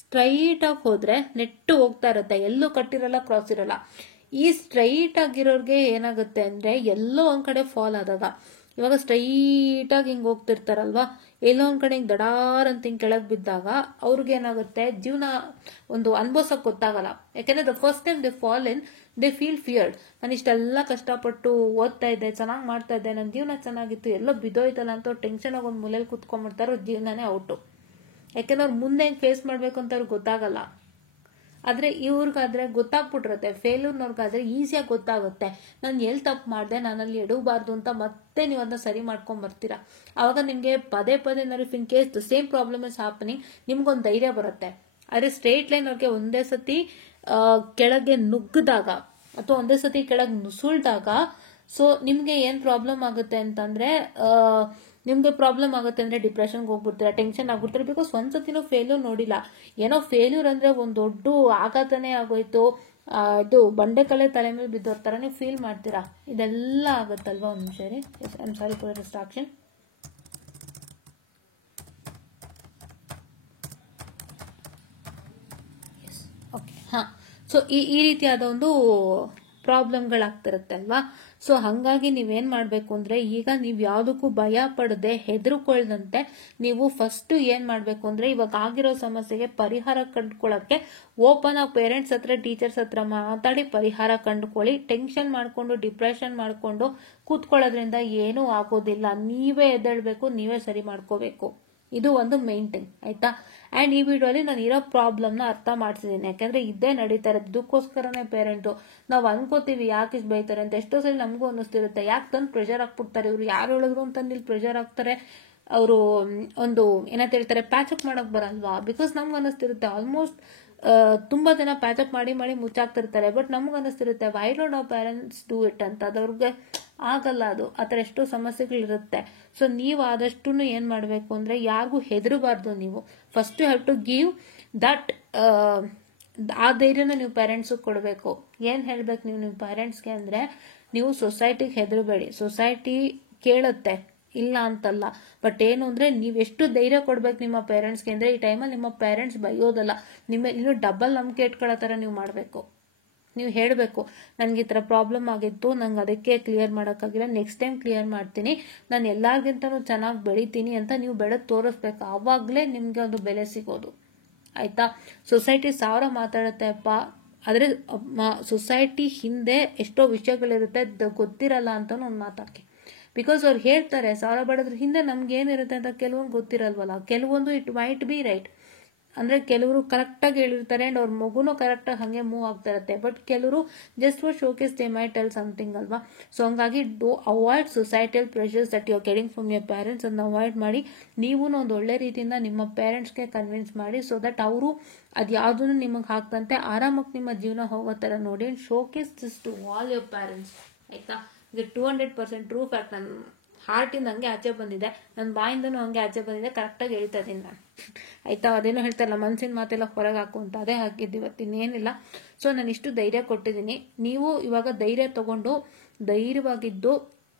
straight ಆಗಿ ಹೋದ್ರೆ ನೆಟ್ಟು ಹೋಗ್ತಾ ಇರುತ್ತೆ, ಎಲ್ಲೂ ಕಟ್ಟಿರಲ್ಲ, ಕ್ರಾಸ್ ಇರಲ್ಲ. ಈ ಸ್ಟ್ರೈಟ್ ಆಗಿರೋರ್ಗೆ ಏನಾಗುತ್ತೆ ಅಂದ್ರೆ ಎಲ್ಲೋ ಒಂದ್ ಕಡೆ ಫಾಲ್ ಆದಾಗ, ಇವಾಗ ಸ್ಟ್ರೈಟ್ ಆಗಿ ಹಿಂಗ್ ಹೋಗ್ತಿರ್ತಾರಲ್ವಾ, ಎಲ್ಲೋ ಒಂದ್ ಕಡೆ ಹಿಂಗ್ ದಡಾರ್ ಅಂತ ಹಿಂಗ್ ಕೆಳಗ್ ಬಿದ್ದಾಗ ಅವ್ರಿಗೆ ಏನಾಗುತ್ತೆ, ಜೀವನ ಒಂದು ಅನ್ಭವಿಸಕ್ ಗೊತ್ತಾಗಲ್ಲ. ಯಾಕಂದ್ರೆ the first time they fall in, they feel feared. ನಾನು ಇಷ್ಟೆಲ್ಲ ಕಷ್ಟಪಟ್ಟು ಓದ್ತಾ ಇದ್ದೆ, ಚೆನ್ನಾಗಿ ಮಾಡ್ತಾ ಇದ್ದೆ, ನನ್ನ ಜೀವನ ಚೆನ್ನಾಗಿತ್ತು, ಎಲ್ಲೋ ಬಿದ್ದೋಯ್ತಲ್ಲ ಅಂತ ಟೆನ್ಷನ್ ಆಗಿ ಒಂದ್ ಮೂಲೆಯಲ್ಲಿ ಕುತ್ಕೊಂಡ್ಬಿಡ್ತಾರೋ, ಜೀವನನೇ ಔಟು. ಯಾಕಂದ್ರೆ ಅವ್ರು ಮುಂದೆ ಹೆಂಗ್ ಫೇಸ್ ಮಾಡ್ಬೇಕು ಅಂತ ಅವ್ರಿಗೆ ಗೊತ್ತಾಗಲ್ಲ. ಆದ್ರೆ ಇವ್ರಿಗಾದ್ರೆ ಗೊತ್ತಾಗ್ಬಿಟ್ಟಿರುತ್ತೆ, ಫೇಲ್ಯೂರ್ನವ್ರಿಗಾದ್ರೆ ಈಸಿಯಾಗಿ ಗೊತ್ತಾಗುತ್ತೆ, ನಾನು ಎಲ್ಲಿ ತಪ್ಪು ಮಾಡಿದೆ, ನಾನಲ್ಲಿ ಎಡಗಬಾರ್ದು ಅಂತ. ಮತ್ತೆ ನೀವು ಅದನ್ನ ಸರಿ ಮಾಡ್ಕೊಂಡ್ ಬರ್ತೀರಾ. ಅವಾಗ ನಿಮ್ಗೆ ಪದೇ in case the same problem is happening, ನಿಮ್ಗೊಂದು ಧೈರ್ಯ ಬರುತ್ತೆ. ಆದ್ರೆ ಸ್ಟ್ರೇಟ್ ಲೈನ್ ಅವ್ರಿಗೆ ಒಂದೇ ಸತಿ ಕೆಳಗೆ ನುಗ್ಗಿದಾಗ ಅಥವಾ ಒಂದೇ ಸತಿ ಕೆಳಗೆ ನುಸುಳ್ದಾಗ, ಸೊ ನಿಮ್ಗೆ ಏನ್ ಪ್ರಾಬ್ಲಮ್ ಆಗುತ್ತೆ ಅಂತಂದ್ರೆ, ನಿಮ್ಗೆ ಪ್ರಾಬ್ಲಮ್ ಆಗುತ್ತೆ ಅಂದ್ರೆ ಡಿಪ್ರೆಷನ್ಗೆ ಹೋಗ್ಬಿಡ್ತೀರಾ, ಟೆನ್ಷನ್ ಆಗ್ಬಿಡ್ತೀರಾ. ಬಿಕಾಸ್ ಒಂದ್ಸತಿನೂ ಫೇಲ್ಯೂರ್ ನೋಡಿಲ್ಲ. ಏನೋ ಫೇಲ್ಯೂರ್ ಅಂದ್ರೆ ಒಂದ್ ದೊಡ್ಡ ಆಘಾತನೇ ಆಗೋಯ್ತು, ಇದು ಬಂಡೆಕಲೆ ತಲೆ ಮೇಲೆ ಬಿದ್ದೋರ್ ತರ ನೀವು ಫೀಲ್ ಮಾಡ್ತೀರಾ. ಇದೆಲ್ಲ ಆಗುತ್ತಲ್ವಾ. ಒಂದ್ ನಿಮಿಷ ರೀ, I am sorry for distraction. Okay, ಹಾ. ಸೊ ಈ ರೀತಿಯಾದ ಒಂದು ಪ್ರಾಬ್ಲಮ್ಗಳಾಗ್ತಿರುತ್ತೆ ಅಲ್ವಾ. ಸೊ ಹಾಗಾಗಿ ನೀವೇನ್ ಮಾಡ್ಬೇಕು ಅಂದ್ರೆ, ಈಗ ನೀವು ಯಾವುದಕ್ಕೂ ಭಯ ಪಡದೆ ಹೆದರ್ಕೊಳ್ದಂತೆ ನೀವು ಫಸ್ಟ್ ಏನ್ ಮಾಡ್ಬೇಕು ಅಂದ್ರೆ, ಇವಾಗ ಆಗಿರೋ ಸಮಸ್ಯೆಗೆ ಪರಿಹಾರ ಕಂಡುಕೊಳ್ಳಕ್ಕೆ ಓಪನ್ ಆಗಿ ಪೇರೆಂಟ್ಸ್ ಹತ್ರ ಟೀಚರ್ಸ್ ಹತ್ರ ಮಾತಾಡಿ ಪರಿಹಾರ ಕಂಡುಕೊಳ್ಳಿ. ಟೆನ್ಷನ್ ಮಾಡ್ಕೊಂಡು ಡಿಪ್ರೆಷನ್ ಮಾಡ್ಕೊಂಡು ಕೂತ್ಕೊಳ್ಳೋದ್ರಿಂದ ಏನೂ ಆಗೋದಿಲ್ಲ. ನೀವೇ ಎದ್ದೇಳ್ಬೇಕು, ನೀವೇ ಸರಿ ಮಾಡ್ಕೋಬೇಕು. ಇದು ಒಂದು ಮೇನ್ ಥಿಂಗ್, ಆಯ್ತಾ. ಅಂಡ್ ಈ ವಿಡಿಯೋಲಿ ನಾನು ಇರೋ ಪ್ರಾಬ್ಲಮ್ನ ಅರ್ಥ ಮಾಡ್ಸಿದ್ದೀನಿ, ಯಾಕಂದ್ರೆ ಇದೇ ನಡೀತಾ ಇರೋದು. ಇದಕ್ಕೋಸ್ಕರನೇ ಪೇರೆಂಟು ನಾವು ಅನ್ಕೋತೀವಿ ಯಾಕೆ ಇಷ್ಟು ಬೈತಾರೆ ಅಂತ. ಎಷ್ಟೋ ಸಲ ನಮಗೂ ಅನ್ನಿಸ್ತಿರುತ್ತೆ, ಯಾಕೆ ತಂದು ಪ್ರೆಷರ್ ಹಾಕ್ಬಿಡ್ತಾರೆ ಇವ್ರು, ಯಾರು ಹೇಳಿದ್ರು ಅಂತ ಇಲ್ಲಿ ಪ್ರೆಷರ್ ಹಾಕ್ತಾರೆ. ಅವರು ಒಂದು ಏನಂತ ಹೇಳ್ತಾರೆ, ಪ್ಯಾಚಪ್ ಮಾಡಕ್ ಬರಲ್ವಾ. ಬಿಕಾಸ್ ನಮ್ಗೆ ಅನ್ನಿಸ್ತಿರುತ್ತೆ ಆಲ್ಮೋಸ್ಟ್ ತುಂಬಾ ಜನ ಪ್ಯಾಚಪ್ ಮಾಡಿ ಮಾಡಿ ಮುಚ್ಚಾಕ್ತಿರ್ತಾರೆ. ಬಟ್ ನಮ್ಗೆ ಅನ್ನಿಸ್ತಿರುತ್ತೆ why don't our parents do it ಅಂತ. ಅದವ್ರಿಗೆ ಆಗಲ್ಲ, ಅದು ಆ ಥರ ಎಷ್ಟೋ ಸಮಸ್ಯೆಗಳಿರುತ್ತೆ. ಸೊ ನೀವು ಆದಷ್ಟು ಏನ್ ಮಾಡ್ಬೇಕು ಅಂದ್ರೆ, ಯಾರಿಗೂ ಹೆದರಬಾರ್ದು. ನೀವು first you have to give that, ಆ ಧೈರ್ಯನ ನೀವು ಪೇರೆಂಟ್ಸ್ ಕೊಡಬೇಕು. ಏನ್ ಹೇಳ್ಬೇಕು ನೀವು ನಿಮ್ಮ ಪೇರೆಂಟ್ಸ್ಗೆ ಅಂದ್ರೆ, ನೀವು ಸೊಸೈಟಿಗೆ ಹೆದರಬೇಡಿ. ಸೊಸೈಟಿ ಕೇಳುತ್ತೆ, ಇಲ್ಲ ಅಂತಲ್ಲ. ಬಟ್ ಏನು ಅಂದ್ರೆ, ನೀವು ಎಷ್ಟು ಧೈರ್ಯ ಕೊಡ್ಬೇಕು ನಿಮ್ಮ ಪೇರೆಂಟ್ಸ್ಗೆ ಅಂದ್ರೆ, ಈ ಟೈಮಲ್ಲಿ ನಿಮ್ಮ ಪೇರೆಂಟ್ಸ್ ಬೈಯೋದಲ್ಲ, ಇನ್ನು ಡಬಲ್ ನಂಬಿಕೆ ಇಟ್ಕೊಳ್ಳೋ ಥರ ನೀವು ಮಾಡಬೇಕು. ನೀವು ಹೇಳಬೇಕು, ನನಗೆ ಈ ಥರ ಪ್ರಾಬ್ಲಮ್ ಆಗಿತ್ತು, ನಂಗೆ ಅದಕ್ಕೆ ಕ್ಲಿಯರ್ ಮಾಡೋಕ್ಕಾಗಿಲ್ಲ, ನೆಕ್ಸ್ಟ್ ಟೈಮ್ ಕ್ಲಿಯರ್ ಮಾಡ್ತೀನಿ, ನಾನು ಎಲ್ಲರಿಗಿಂತನೂ ಚೆನ್ನಾಗಿ ಬೆಳಿತೀನಿ ಅಂತ ನೀವು ಬೆಳೆದು ತೋರಿಸ್ಬೇಕು. ಆವಾಗಲೇ ನಿಮಗೆ ಒಂದು ಬೆಲೆ ಸಿಗೋದು, ಆಯ್ತಾ. ಸೊಸೈಟಿ 1000 ಮಾತಾಡುತ್ತೆ ಅಪ್ಪ, ಆದರೆ ಸೊಸೈಟಿ ಹಿಂದೆ ಎಷ್ಟೋ ವಿಷಯಗಳಿರುತ್ತೆ, ಗೊತ್ತಿರಲ್ಲ ಅಂತಲೂ ಒಂದು ಮಾತಾಕಿ. ಬಿಕಾಸ್ ಅವ್ರು ಹೇಳ್ತಾರೆ 1000 ಬಡದ್ರ ಹಿಂದೆ ನಮ್ಗೆ ಏನಿರುತ್ತೆ ಅಂತ ಕೆಲವೊಂದು ಗೊತ್ತಿರಲ್ವಲ್ಲ. ಕೆಲವೊಂದು ಇಟ್ ಮೈಟ್ ಬಿ ರೈಟ್, ಅಂದ್ರೆ ಕೆಲವರು ಕರೆಕ್ಟಾಗಿ ಹೇಳಿರ್ತಾರೆ ಅಂಡ್ ಅವ್ರ ಮಗುನು ಕರೆಕ್ಟಾಗಿ ಹಂಗೆ ಮೂವ್ ಆಗ್ತಾ ಇರುತ್ತೆ. ಬಟ್ ಕೆಲವರು just for showcase they may tell something ಅಲ್ವಾ. ಸೊ ಹಂಗಾಗಿ avoid societal pressures that you are getting from your parents. ಅದನ್ನ ಅವಾಯ್ಡ್ ಮಾಡಿ ನೀವು ಒಂದು ಒಳ್ಳೆ ರೀತಿಯಿಂದ ನಿಮ್ಮ ಪೇರೆಂಟ್ಸ್ಗೆ ಕನ್ವಿನ್ಸ್ ಮಾಡಿ, ಸೊ ದಟ್ ಅವರು ಅದು ಯಾವುದನ್ನು ನಿಮಗೆ ಹಾಕ್ತಂತೆ ಆರಾಮಾಗಿ ನಿಮ್ಮ ಜೀವನ ಹೋಗೋ ಥರ ನೋಡಿ. And showcase this to all your parents, ಆಯ್ತಾ. ಇದು 200% ಟ್ರೂ ಫ್ಯಾಕ್ಟ್. ನನ್ನ ಹಾರ್ಟಿಂದ ಹಂಗೆ ಆಚೆ ಬಂದಿದೆ, ನನ್ನ ಬಾಯಿಂದನೂ ಹಂಗೆ ಆಚೆ ಬಂದಿದೆ, ಕರೆಕ್ಟಾಗಿ ಹೇಳ್ತಾ ಇದ್ದೀನಿ ನಾನು, ಆಯ್ತಾ. ಅದೇನೋ ಹೇಳ್ತಾರಲ್ಲ, ಮನ್ಸಿನ ಮಾತೆಲ್ಲ ಹೊರಗೆ ಹಾಕು ಅಂತ, ಅದೇ ಹಾಕಿದ್ದು ಇವತ್ತು, ಇನ್ನೇನಿಲ್ಲ. ಸೊ ನಾನು ಇಷ್ಟು ಧೈರ್ಯ ಕೊಟ್ಟಿದ್ದೀನಿ. ನೀವು ಇವಾಗ ಧೈರ್ಯ ತಗೊಂಡು ಧೈರ್ಯವಾಗಿದ್ದು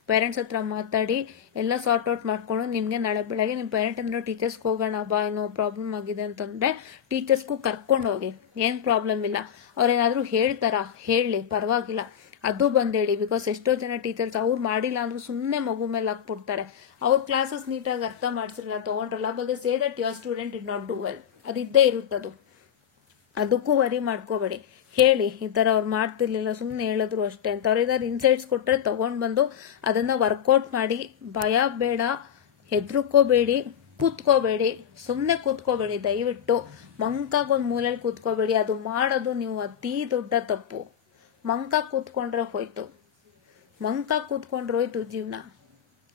ಪೇರೆಂಟ್ಸ್ ಹತ್ರ ಮಾತಾಡಿ ಎಲ್ಲ ಸಾರ್ಟ್ ಔಟ್ ಮಾಡ್ಕೊಂಡು, ನಿಮಗೆ ನಾಳೆ ಬೆಳಗ್ಗೆ ನಿಮ್ಮ ಪೇರೆಂಟ್ ಅಂದ್ರೆ ಟೀಚರ್ಸ್ಗೆ ಹೋಗೋಣ ಬಾ, ಏನೋ ಪ್ರಾಬ್ಲಮ್ ಆಗಿದೆ ಅಂತಂದ್ರೆ ಟೀಚರ್ಸ್ಗೂ ಕರ್ಕೊಂಡು ಹೋಗಿ, ಏನು ಪ್ರಾಬ್ಲಮ್ ಇಲ್ಲ. ಅವ್ರೇನಾದ್ರೂ ಹೇಳ್ತಾರಾ, ಹೇಳಿ, ಪರವಾಗಿಲ್ಲ, ಅದು ಬಂದೇಳಿ. ಬಿಕಾಸ್ ಎಷ್ಟೋ ಜನ ಟೀಚರ್ಸ್ ಅವ್ರು ಮಾಡಿಲ್ಲ ಅಂದ್ರೂ ಸುಮ್ಮನೆ ಮಗು ಮೇಲೆ ಹಾಕ್ಬಿಡ್ತಾರೆ. ಅವ್ರ ಕ್ಲಾಸಸ್ ನೀಟಾಗಿ ಅರ್ಥ ಮಾಡಿಸಿರಲ್ಲ, ತಗೊಂಡ್ರಲ್ಲ, but they say that your student did not do well. ಅದಿದ್ದೇ ಇರುತ್ತದು, ಅದಕ್ಕೂ ವರಿ ಮಾಡ್ಕೋಬೇಡಿ. ಹೇಳಿ, ಈ ಥರ ಅವ್ರು ಮಾಡ್ತಿರ್ಲಿಲ್ಲ, ಸುಮ್ಮನೆ ಹೇಳಿದ್ರು ಅಷ್ಟೇ ಅಂತ. ಅವ್ರು ಏನಾದ್ರು ಇನ್ಸೈಟ್ಸ್ ಕೊಟ್ಟರೆ ತಗೊಂಡು ಬಂದು ಅದನ್ನ ವರ್ಕೌಟ್ ಮಾಡಿ. ಭಯ ಬೇಡ, ಹೆದರ್ಕೋಬೇಡಿ, ಕೂತ್ಕೋಬೇಡಿ, ಸುಮ್ಮನೆ ಕೂತ್ಕೋಬೇಡಿ. ದಯವಿಟ್ಟು ಮಂಕಾಗೊಂದು ಮೂಲೆಯಲ್ಲಿ ಕೂತ್ಕೋಬೇಡಿ. ಅದು ಮಾಡೋದು ನೀವು ಅತೀ ದೊಡ್ಡ ತಪ್ಪು. ಮಂಕ ಕೂತ್ಕೊಂಡ್ರೆ ಹೋಯ್ತು ಜೀವನ.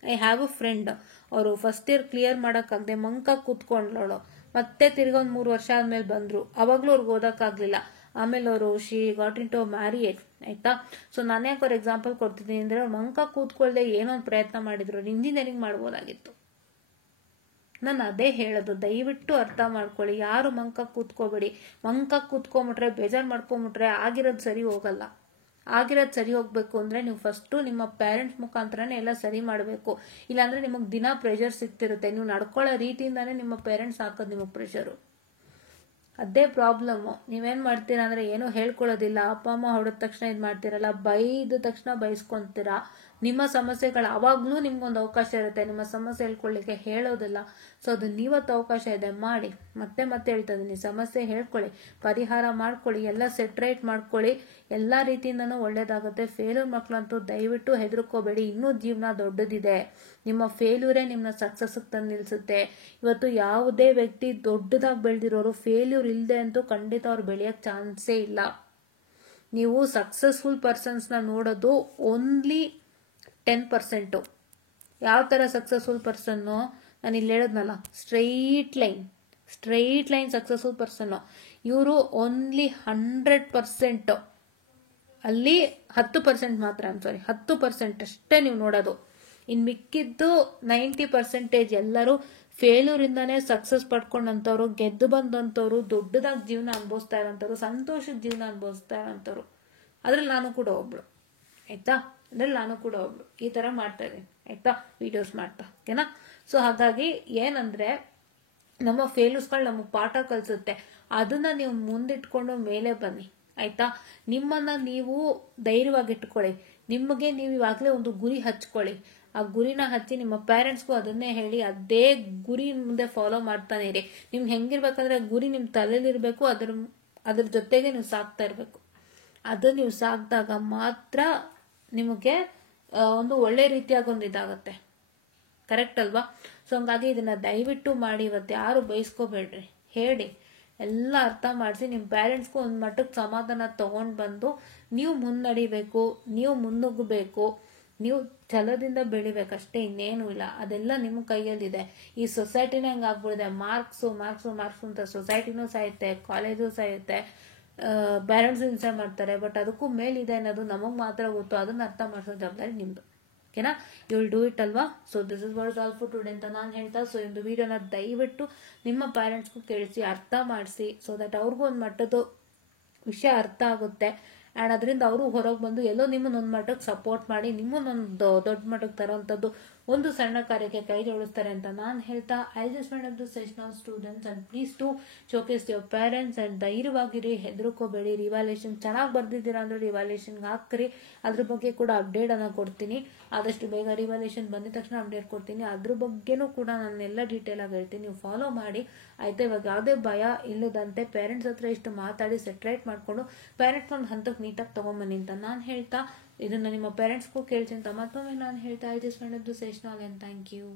ಐ ಹ್ಯಾವ್ ಅ ಫ್ರೆಂಡ್, ಅವರು ಫಸ್ಟ್ ಇಯರ್ ಕ್ಲಿಯರ್ ಮಾಡೋಕ್ಕಾಗದೆ ಮಂಕ ಕೂತ್ಕೊಂಡ್ಲೋಳು, ಮತ್ತೆ ತಿರ್ಗಾ ಒಂದು 3 ವರ್ಷ ಆದ್ಮೇಲೆ ಬಂದ್ರು. ಅವಾಗ್ಲೂ ಅವ್ರಿಗೆ ಓದಕ್ಕಾಗ್ಲಿಲ್ಲ. ಆಮೇಲೆ ಅವರು ಶಿ ಗಾಟ್ ಇನ್ ಟು ಮ್ಯಾರಿಯೇಜ್, ಆಯ್ತಾ. ಸೊ ನಾನು ಯಾಕೆ ಅವ್ರ ಎಕ್ಸಾಂಪಲ್ ಕೊಡ್ತಿದ್ದೀನಿ ಅಂದ್ರೆ, ಅವ್ರು ಮಂಕ ಕೂತ್ಕೊಳ್ದೆ ಏನೋ ಒಂದು ಪ್ರಯತ್ನ ಮಾಡಿದ್ರು, ಇಂಜಿನಿಯರಿಂಗ್ ಮಾಡ್ಬೋದಾಗಿತ್ತು. ನಾನು ಅದೇ ಹೇಳೋದು, ದಯವಿಟ್ಟು ಅರ್ಥ ಮಾಡ್ಕೊಳ್ಳಿ. ಯಾರು ಮಂಕ ಕೂತ್ಕೋಬೇಡಿ. ಮಂಕ ಕೂತ್ಕೊಂಬಿಟ್ರೆ, ಬೇಜಾರು ಮಾಡ್ಕೊಂಬಿಟ್ರೆ ಆಗಿರೋದು ಸರಿ ಹೋಗಲ್ಲ. ಆಗಿರೋದು ಸರಿ ಹೋಗ್ಬೇಕು ಅಂದ್ರೆ ನೀವು ಫಸ್ಟು ನಿಮ್ಮ ಪೇರೆಂಟ್ಸ್ ಮುಖಾಂತರನೇ ಎಲ್ಲ ಸರಿ ಮಾಡಬೇಕು. ಇಲ್ಲಾಂದ್ರೆ ನಿಮಗೆ ದಿನ ಪ್ರೆಷರ್ ಸಿಗ್ತಿರುತ್ತೆ. ನೀವು ನಡ್ಕೊಳ್ಳೋ ರೀತಿಯಿಂದಾನೇ ನಿಮ್ಮ ಪೇರೆಂಟ್ಸ್ ಹಾಕೋದು ನಿಮಗೆ ಪ್ರೆಷರು. ಅದೇ ಪ್ರಾಬ್ಲಮ್ಮು. ನೀವೇನು ಮಾಡ್ತೀರಾ ಅಂದರೆ, ಏನೂ ಹೇಳ್ಕೊಳ್ಳೋದಿಲ್ಲ, ಅಪ್ಪ ಅಮ್ಮ ಹೊಡೆದ ತಕ್ಷಣ ಇದು ಮಾಡ್ತೀರಲ್ಲ, ಬೈದ ತಕ್ಷಣ ಬೈಸ್ಕೊತೀರಾ. ನಿಮ್ಮ ಸಮಸ್ಯೆಗಳು ಆವಾಗಲೂ ನಿಮ್ಗೊಂದು ಅವಕಾಶ ಇರುತ್ತೆ ನಿಮ್ಮ ಸಮಸ್ಯೆ ಹೇಳ್ಕೊಳ್ಳಿಕ್ಕೆ, ಹೇಳೋದಿಲ್ಲ. ಸೊ ಅದು ನೀವತ್ತು ಅವಕಾಶ ಇದೆ, ಮಾಡಿ. ಮತ್ತೆ ಹೇಳ್ತಾ ಇದ್ದೀನಿ, ಸಮಸ್ಯೆ ಹೇಳ್ಕೊಳ್ಳಿ, ಪರಿಹಾರ ಮಾಡ್ಕೊಳ್ಳಿ, ಎಲ್ಲ ಸೆಟ್ರೇಟ್ ಮಾಡ್ಕೊಳ್ಳಿ, ಎಲ್ಲ ರೀತಿಯಿಂದನೂ ಒಳ್ಳೇದಾಗುತ್ತೆ. ಫೇಲ್ಯೂರ್ ಮಕ್ಕಳಂತೂ ದಯವಿಟ್ಟು ಹೆದರ್ಕೋಬೇಡಿ. ಇನ್ನೂ ಜೀವನ ದೊಡ್ಡದಿದೆ. ನಿಮ್ಮ ಫೇಲ್ಯೂರೇ ನಿಮ್ಮನ್ನ ಸಕ್ಸಸ್ಗೆ ತಂದು ನಿಲ್ಲಿಸುತ್ತೆ. ಇವತ್ತು ಯಾವುದೇ ವ್ಯಕ್ತಿ ದೊಡ್ಡದಾಗಿ ಬೆಳೆದಿರೋರು ಫೇಲ್ಯೂರ್ ಇಲ್ಲದೆ ಅಂತೂ ಖಂಡಿತ ಅವ್ರು ಬೆಳೆಯೋಕ್ಕೆ ಚಾನ್ಸೇ ಇಲ್ಲ. ನೀವು ಸಕ್ಸಸ್ಫುಲ್ ಪರ್ಸನ್ಸ್ನ ನೋಡೋದು ಓನ್ಲಿ 10%. ಯಾವ ಥರ ಸಕ್ಸಸ್ಫುಲ್ ಪರ್ಸನ್ನು? ನಾನು ಇಲ್ಲಿ ಹೇಳಿದ್ನಲ್ಲ, ಸ್ಟ್ರೈಟ್ ಲೈನ್ ಸಕ್ಸಸ್ಫುಲ್ ಪರ್ಸನ್ನು. ಇವರು ಓನ್ಲಿ 100%, ಅಲ್ಲಿ 10% ಮಾತ್ರ, 10% ಅಷ್ಟೇ ನೀವು ನೋಡೋದು. ಇನ್ನು ಮಿಕ್ಕಿದ್ದು 90% ಎಲ್ಲರೂ ಫೇಲ್ಯೂರಿಂದಾನೇ ಸಕ್ಸಸ್ ಪಡ್ಕೊಂಡಂಥವ್ರು, ಗೆದ್ದು ಬಂದಂಥವ್ರು, ದೊಡ್ಡದಾಗಿ ಜೀವನ ಅನುಭವಿಸ್ತಾ ಇರೋಂಥವ್ರು, ಸಂತೋಷದ ಜೀವನ ಅನುಭವಿಸ್ತಾ ಇರೋಂಥವ್ರು. ಅದ್ರಲ್ಲಿ ನಾನು ಕೂಡ ಒಬ್ಳು, ಆಯ್ತಾ. ಈ ಥರ ಮಾಡ್ತಾ ಇದ್ದೀನಿ, ಆಯ್ತಾ, ವಿಡಿಯೋಸ್ ಮಾಡ್ತಾ, ಓಕೆನಾ. ಸೊ ಹಾಗಾಗಿ ಏನಂದ್ರೆ, ನಮ್ಮ ಫೇಲ್ಯೂರ್ಸ್ಗಳು ನಮಗೆ ಪಾಠ ಕಲಿಸುತ್ತೆ. ಅದನ್ನ ನೀವು ಮುಂದಿಟ್ಕೊಂಡು ಮೇಲೆ ಬನ್ನಿ, ಆಯ್ತಾ. ನಿಮ್ಮನ್ನ ನೀವು ಧೈರ್ಯವಾಗಿ ಇಟ್ಕೊಳ್ಳಿ. ನಿಮಗೆ ನೀವು ಇವಾಗಲೇ ಒಂದು ಗುರಿ ಹಚ್ಕೊಳ್ಳಿ. ಆ ಗುರಿನ ಹಚ್ಚಿ ನಿಮ್ಮ ಪೇರೆಂಟ್ಸ್ಗೂ ಅದನ್ನೇ ಹೇಳಿ, ಅದೇ ಗುರಿ ಮುಂದೆ ಫಾಲೋ ಮಾಡ್ತಾನೆ ಇರಿ. ನಿಮ್ಗೆ ಹೆಂಗಿರ್ಬೇಕಂದ್ರೆ ಗುರಿ ನಿಮ್ಮ ತಲೆಯಲ್ಲಿರ್ಬೇಕು, ಅದ್ರ ಜೊತೆಗೆ ನೀವು ಸಾಕ್ತಾ ಇರ್ಬೇಕು. ಅದು ನೀವು ಸಾಕಿದಾಗ ಮಾತ್ರ ನಿಮಗೆ ಒಂದು ಒಳ್ಳೆ ರೀತಿಯಾಗಿ ಒಂದು ಇದಾಗತ್ತೆ. ಕರೆಕ್ಟ್ ಅಲ್ವಾ? ಸೊ ಹಂಗಾಗಿ ಇದನ್ನ ದಯವಿಟ್ಟು ಮಾಡಿ. ಇವತ್ತು ಯಾರು ಬಯಸ್ಕೋಬೇಡ್ರಿ, ಹೇಳಿ, ಎಲ್ಲ ಅರ್ಥ ಮಾಡಿಸಿ ನಿಮ್ಮ ಪೇರೆಂಟ್ಸ್ಗೂ ಒಂದು ಮಟ್ಟಕ್ಕೆ ಸಮಾಧಾನ ತಗೊಂಡು ಬಂದು ನೀವು ಮುನ್ನಡಿಬೇಕು, ನೀವು ಮುನ್ನುಗ್ಗಬೇಕು, ನೀವು ಛಲದಿಂದ ಬೆಳಿಬೇಕಷ್ಟೇ, ಇನ್ನೇನು ಇಲ್ಲ. ಅದೆಲ್ಲ ನಿಮ್ಮ ಕೈಯಲ್ಲಿದೆ. ಈ ಸೊಸೈಟಿನೇ ಹಂಗೆ ಆಗ್ಬಿಡಿದೆ. ಮಾರ್ಕ್ಸು ಮಾರ್ಕ್ಸು ಮಾರ್ಕ್ಸು ಅಂತ ಸೊಸೈಟಿನೂ ಸಾಯುತ್ತೆ, ಕಾಲೇಜು ಸಾಯುತ್ತೆ, ಪೇರೆಂಟ್ಸ್ ಹಿಂಸೆ ಮಾಡ್ತಾರೆ. ಬಟ್ ಅದಕ್ಕೂ ಮೇಲಿದೆ ಅನ್ನೋದು ನಮಗೆ ಮಾತ್ರ ಗೊತ್ತು. ಅದನ್ನ ಅರ್ಥ ಮಾಡಿಸೋ ಜವಾಬ್ದಾರಿ ನಿಮ್ಮದು. ಓಕೆನಾ? ಯು ವಿಲ್ ಡೂ ಇಟ್ ಅಲ್ವಾ? So this is what is all for today ಅಂತ ನಾನು ಹೇಳ್ತಾ. ಸೊ ಒಂದು ವಿಡಿಯೋನ ದಯವಿಟ್ಟು ನಿಮ್ಮ ಪೇರೆಂಟ್ಸ್ಗೂ ಕೇಳಿಸಿ, ಅರ್ಥ ಮಾಡಿಸಿ, ಸೊ ದಟ್ ಅವ್ರಿಗೂ ಒಂದು ಮಟ್ಟದ ವಿಷಯ ಅರ್ಥ ಆಗುತ್ತೆ. ಆ್ಯಂಡ್ ಅದರಿಂದ ಅವರು ಹೊರಗೆ ಬಂದು ಎಲ್ಲೋ ನಿಮ್ಮನ್ನೊಂದು ಮಟ್ಟಕ್ಕೆ ಸಪೋರ್ಟ್ ಮಾಡಿ ನಿಮ್ಮನ್ನೊಂದು ದೊಡ್ಡ ಮಟ್ಟಕ್ಕೆ ತರೋವಂಥದ್ದು ಒಂದು ಸಣ್ಣ ಕಾರ್ಯಕ್ಕೆ ಕೈ ಜೋಡಿಸ್ತಾರೆ ಅಂತ ನಾನು ಹೇಳ್ತಾ, I just want to suggest all students and please to showcase your parents and ಧೈರ್ಯವಾಗಿರಿ, ಹೆದರ್ಕೋಬೇಡಿ. ರಿವಾಲ್ಯೂಷನ್ ಚೆನ್ನಾಗಿ ಬರ್ದಿದ್ದೀರಾ ಅಂದ್ರೆ ರಿವಾಲ್ಯೂಷನ್ಗೆ ಹಾಕ್ರಿ. ಅದ್ರ ಬಗ್ಗೆ ಕೂಡ ಅಪ್ಡೇಟ್ ಅನ್ನ ಕೊಡ್ತೀನಿ. ಆದಷ್ಟು ಬೇಗ ರಿವಾಲ್ಯೂಷನ್ ಬಂದಿದ ತಕ್ಷಣ ಅಪ್ಡೇಟ್ ಕೊಡ್ತೀನಿ. ಅದ್ರ ಬಗ್ಗೆನೂ ಕೂಡ ನಾನು ಎಲ್ಲ ಡೀಟೇಲ್ ಆಗಿ ಹೇಳ್ತೀನಿ. ನೀವು ಫಾಲೋ ಮಾಡಿ ಆಯ್ತಾ. ಇವಾಗ ಯಾವುದೇ ಭಯ ಇಲ್ಲದಂತೆ ಪೇರೆಂಟ್ಸ್ ಹತ್ರ ಇಷ್ಟು ಮಾತಾಡಿ ಸೆಟ್ರೇಟ್ ಮಾಡ್ಕೊಂಡು ಪೇರೆಂಟ್ಸ್ ಒಂದು ಹಂತಕ್ಕೆ ನೀಟಾಗಿ ತಗೊಂಬನ್ನಿ ಅಂತ ನಾನು ಹೇಳ್ತಾ, ಇದನ್ನ ನಿಮ್ಮ ಪೇರೆಂಟ್ಸ್ಗೂ ಕೇಳ್ತೀನಿ ಅಂತ ಮತ್ತೊಮ್ಮೆ ನಾನು ಹೇಳ್ತಾ, I just want to say all and thank you.